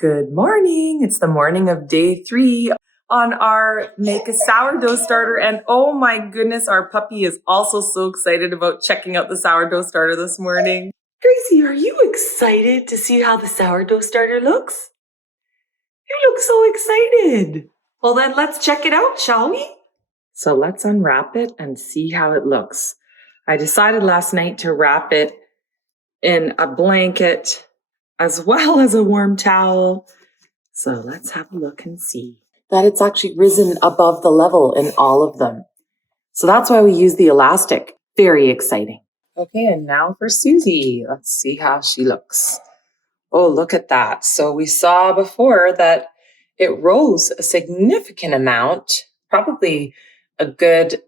Good morning. It's the morning of day 3 on our Make a Sourdough Starter. And oh my goodness, our puppy is also so excited about checking out the sourdough starter this morning. Gracie, are you excited to see how the sourdough starter looks? You look so excited. Well then, let's check it out, shall we? So let's unwrap it and see how it looks. I decided last night to wrap it in a blanket as well as a warm towel. So let's have a look and see that it's actually risen above the level in all of them. So that's why we use the elastic. Very exciting. Okay, and now for Susie. Let's see how she looks. Oh, look at that. So we saw before that it rose a significant amount, probably a good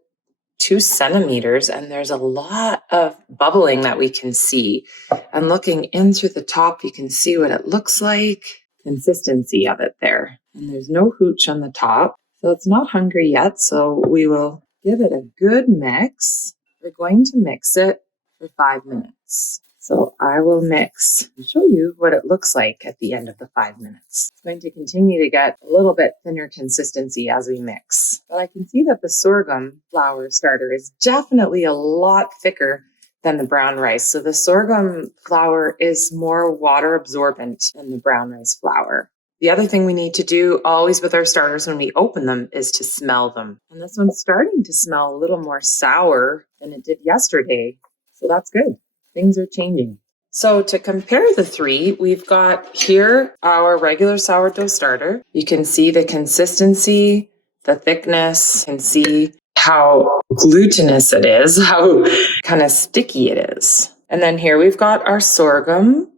2 centimeters, and there's a lot of bubbling that we can see. And looking in through the top, you can see what it looks like, consistency of it there. And there's no hooch on the top, so it's not hungry yet, so we will give it a good mix. We're going to mix it for 5 minutes. So I will mix and show you what it looks like at the end of the 5 minutes. It's going to continue to get a little bit thinner consistency as we mix. But I can see that the sorghum flour starter is definitely a lot thicker than the brown rice. So the sorghum flour is more water absorbent than the brown rice flour. The other thing we need to do always with our starters when we open them is to smell them. And this one's starting to smell a little more sour than it did yesterday. So that's good. Things are changing. So to compare the 3, we've got here our regular sourdough starter. You can see the consistency, the thickness, you can see how glutinous it is, how kind of sticky it is. And then here we've got our sorghum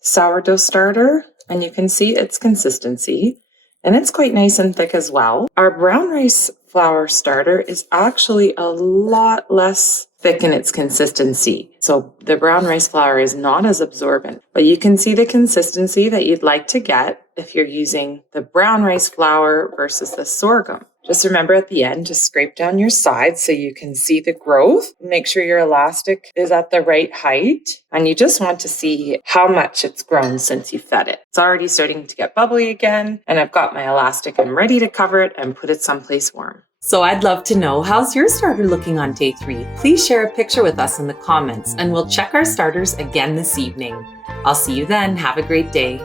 sourdough starter, and you can see its consistency, and it's quite nice and thick as well. Our brown rice flour starter is actually a lot less thick in its consistency. So the brown rice flour is not as absorbent, but you can see the consistency that you'd like to get if you're using the brown rice flour versus the sorghum. Just remember at the end to scrape down your sides so you can see the growth. Make sure your elastic is at the right height. And you just want to see how much it's grown since you fed it. It's already starting to get bubbly again. And I've got my elastic. I'm ready to cover it and put it someplace warm. So I'd love to know, how's your starter looking on day 3? Please share a picture with us in the comments and we'll check our starters again this evening. I'll see you then. Have a great day.